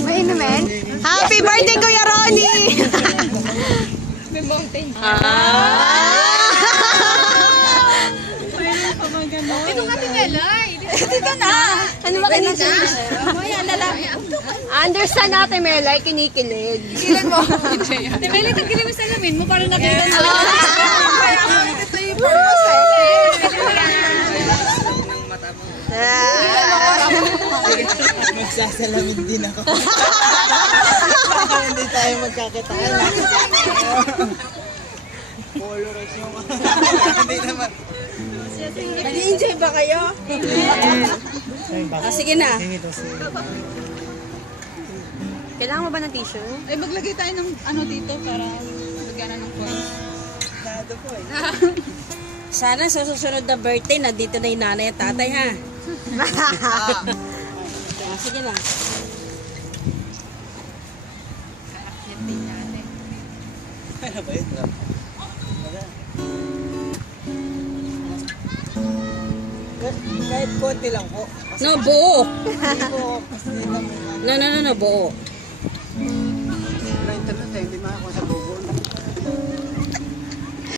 May naman. Happy birthday, Kuya Ronnie! Ito nga tinelay. Dito na! Ano ba kanina? Understand natin, Melay, kinikilig. Kilig mo. Tinelay, tagkilig mo sa alamin mo para nakita na. Ito yung purpose Magsasalamin din ako. Baka hindi tayo magkakitaan. Polaroid yung hindi naman. Nag-enjoy ba kayo? Sige na. Kailangan mo ba ng tissue? Ay, maglagay tayo ng ano dito para magana ng coins. Dado po eh. Sana sa susunod na birthday, nandito na yung nanay at tatay, ha? Sige na. Ano ba ito? Kahit konti lang po. No, buo. Hindi po. Kasi dito mo No, buo. na internet eh. Hindi makakuha sa bubo.